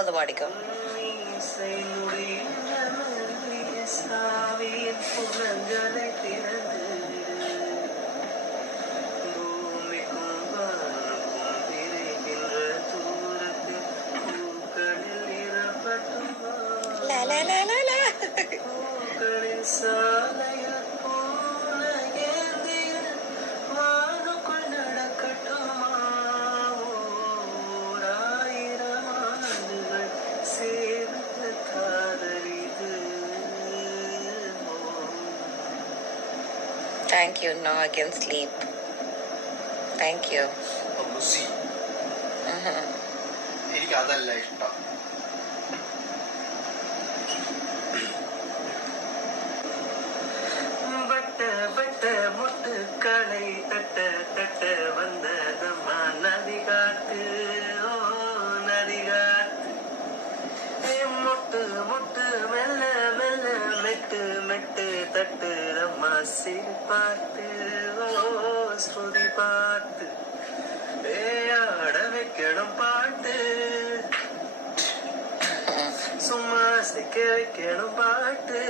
வந்து பாடிக்கோ. Thank you. Now I can sleep. Thank you. എനിക്ക് അതല്ല ഇഷ്ടം. முட்டுக்களை தட்ட தட்ட வந்ததம்மா நதிகாட்டு, ஓ நதிகாட்டு. முட்டு முட்டு மெல்ல மெல்ல மெட்டு மெட்டு தட்டுதம்மா சிரிப்பாட்டு, ஓ ஸ்ருதி பாட்டு. ஆட வைக்கணும் பாட்டு, சும்மா சிக்க வைக்கணும் பாட்டு.